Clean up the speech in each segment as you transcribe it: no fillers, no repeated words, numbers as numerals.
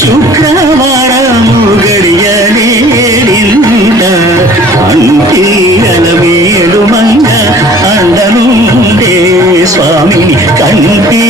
శుక్రవారము గడియలేడింత అంటి అలమేలు మంగ అండనుండే స్వామిని కంటి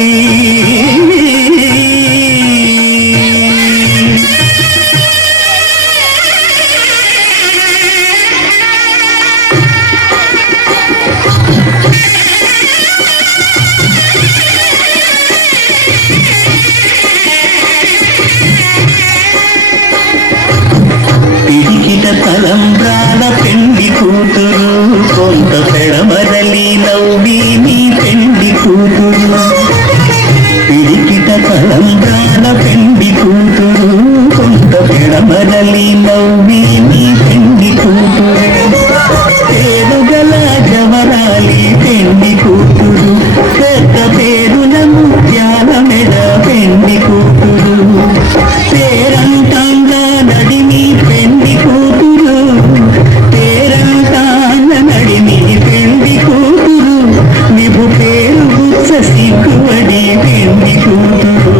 పిడికిట తలంబ్రాల పెండి కూతురు కొంత పెడమరలి నవ్వి నీ పెండి కూతురు పిడికిట తలంబ్రాల పెండి కూతురు కొంత పెడమరలి నవ్వి నీ పెండి కూతురు పేరుగల జవరాలి పెండి కూతురు పెద్ద పేరుల ముత్యాల మెడ పెండి కూతురు పేరంతంగా నడిమి పెండి కూతురు పేరంతాన నడిమి పెండి కూతురు విభు పేరు బుచ్చ సిగ్గువడి పెండి కూతురు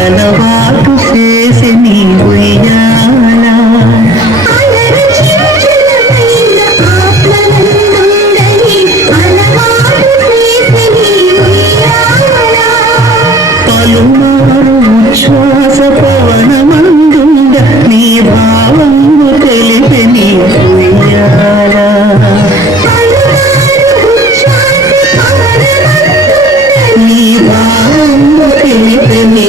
అలవాటు చేసి నీ ఉయ్యాలా పలుమారు ఉచ్ఛ్వాస పవనమందుండ నీ భావము తెలిపి నీ ఉయ్యాలా నీ భావము తెలిపి నీ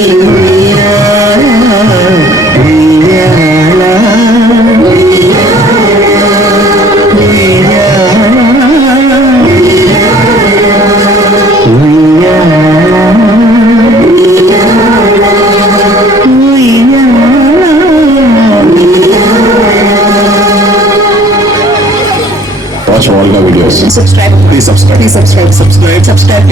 Watch all the videos. Subscribe. Please subscribe. Please subscribe. Subscribe. Subscribe.